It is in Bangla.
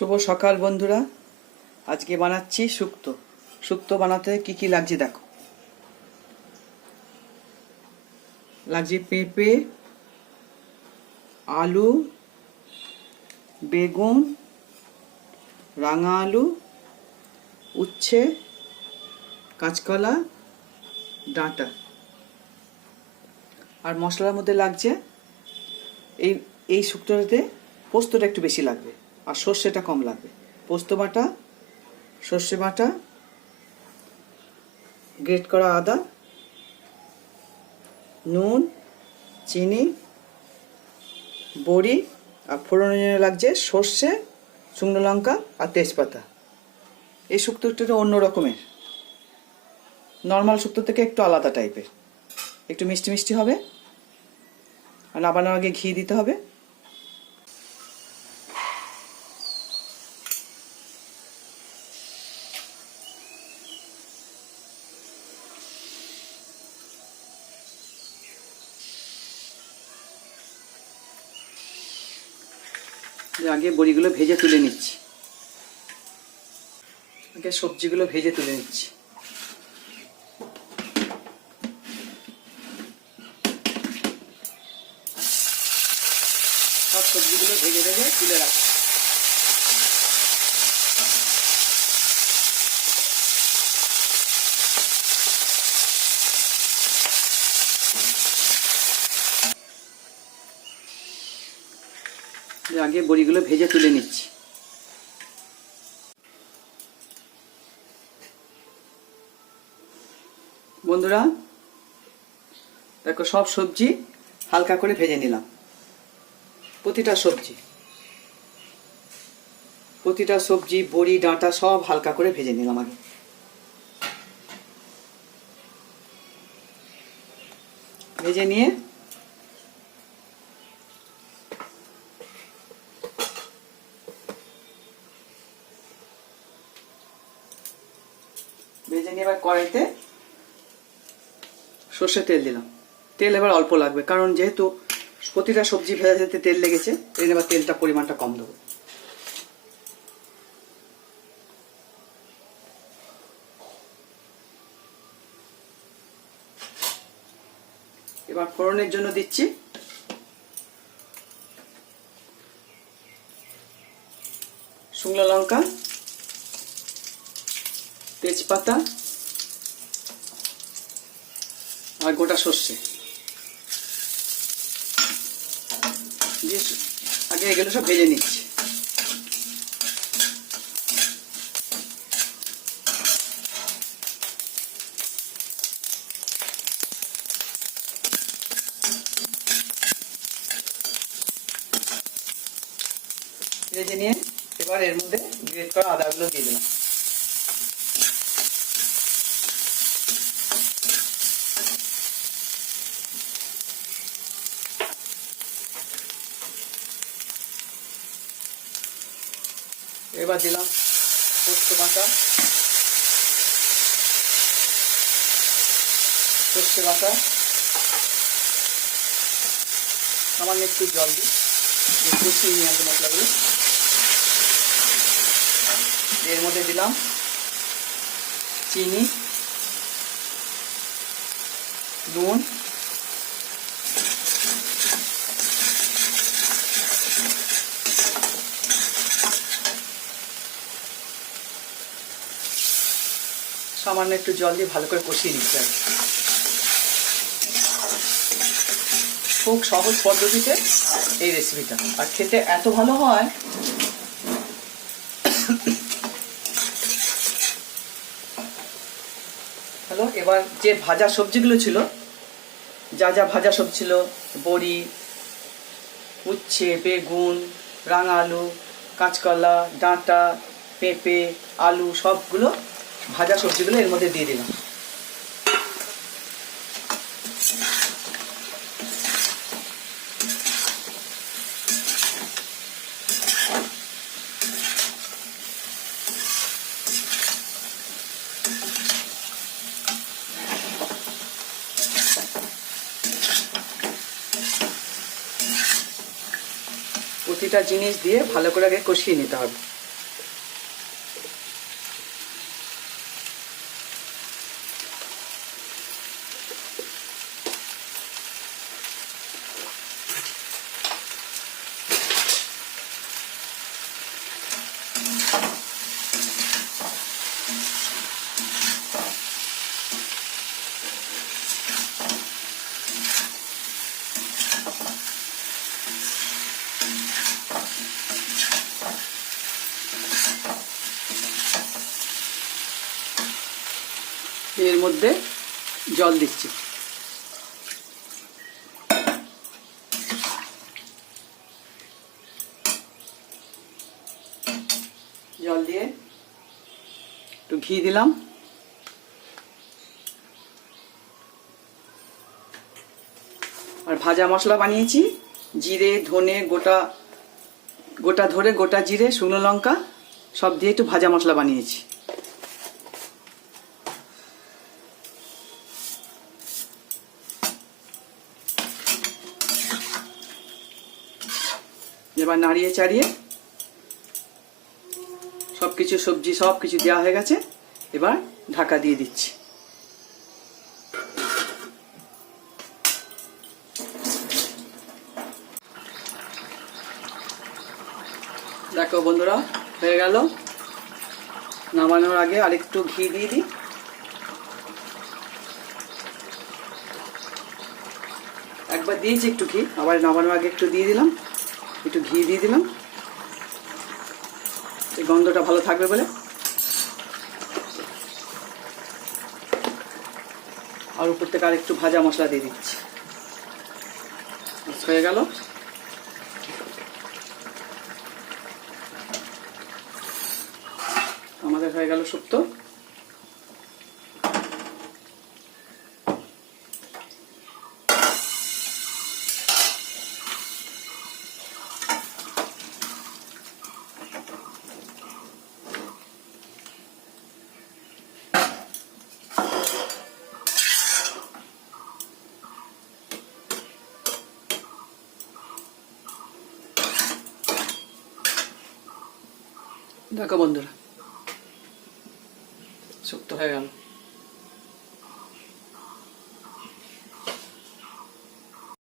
শুভ সকাল, বন্ধুরা। আজকে বানাচ্ছি শুক্তো। শুক্তো বানাতে কি কি লাগছে দেখো। লাগছে পেঁপে, আলু, বেগুন, রাঙা আলু, উচ্ছে, কাঁচকলা, ডাঁটা। আর মশলার মধ্যে লাগছে এই এই শুক্তোটাতে পোস্তটা একটু বেশি লাগবে। আর সর্ষেটা কম লাগবে। পোস্ত বাটা, সর্ষে বাটা, গ্রেট করা আদা, নুন, চিনি, বড়ি আর জন্য লাগছে সর্ষে, শুকনো লঙ্কা আর তেজপাতা। এই শুক্তোটা অন্য রকমের। নর্মাল শুক্তো থেকে একটু আলাদা টাইপের একটু মিষ্টি মিষ্টি হবে। আর নাবানোর আগে ঘি দিতে হবে। আগে বড়িগুলো ভেজে তুলে নিচ্ছি। আগে সবজিগুলো ভেজে তুলে নিচ্ছি। সব সবজিগুলো ভেজে ভেজে তুলে রাখছি। আগে বড়িগুলো ভেজে তুলে নিচ্ছি। বন্ধুরা, দেখো সব সবজি হালকা করে ভেজে নিলাম। প্রতিটা সবজি প্রতিটা সবজি, বড়ি, ডাঁটা সব হালকা করে ভেজে নিলাম আগে। ভেজে নিয়ে ভেজে নিয়ে এবার কড়াইতে সর্ষে তেল দিলাম। তেল এবার অল্প লাগবে, কারণ যেহেতু প্রতিটা সবজি ভেজা যেতে তেল লেগেছে এই এবার তেলটা পরিমাণটা কম দেবো। এবার ফোড়নের জন্য দিচ্ছি শুকনো লঙ্কা, তেজপাতা আর গোটা সর্ষে। আগে এগুলো সব ভেজে নিচ্ছি। ভেজে নিয়ে এবার এর মধ্যে গ্রেট করা আদাগুলো দিয়ে দিলাম। এবার দিলাম পোস্ত বাটা। সর্ষে বাটা। সামান্য একটু জল দিই কষিয়ে নিয়ে আসব মশলাগুলো। এর মধ্যে দিলাম চিনি, নুন সামান্য একটু জল দিয়ে ভালো করে কষিয়ে নিতে হবে। খুব সহজ পদ্ধতিতে এই রেসিপিটা আর খেতে এত ভালো হয়, হ্যালো, এবার যে ভাজা সবজিগুলো ছিল, যা যা ভাজা সবজি ছিল, বড়ি, উচ্ছে, বেগুন, রাঙা আলু, কাঁচকলা, ডাঁটা, পেঁপে, আলু সবগুলো ভাজা সবজিগুলো এর মধ্যে দিয়ে দিলাম। প্রতিটা জিনিস দিয়ে ভালো করে আগে কষিয়ে নিতে হবে। এর মধ্যে জল দিচ্ছি। জল দিয়ে একটু ঘি দিলাম। আর ভাজা মশলা বানিয়েছি, জিরে, ধনে, গোটা গোটা ধরে গোটা জিরে, শুকনো লঙ্কা, সব দিয়ে একটু ভাজা মশলা বানিয়েছি। এবার নাড়িয়ে চাড়িয়ে কিছু সবজি সব কিছু দেওয়া হয়ে গেছে। এবার ঢাকা দিয়ে দিচ্ছি। দেখো বন্ধুরা, হয়ে গেল। নামানোর আগে আরেকটু ঘি দিয়ে দিই। একবার দিয়েছি একটু ঘি, আবার নামানোর আগে একটু দিয়ে দিলাম। একটু ঘি দিয়ে দিলাম। গন্ধটা ভালো থাকবে বলে। আর উপর থেকে আর একটু ভাজা মশলা দিয়ে দিচ্ছি। হয়ে গেল। আমাদের হয়ে গেল শুক্তো দেখো বন্ধুরা। সুক্ত হয়ে গেল।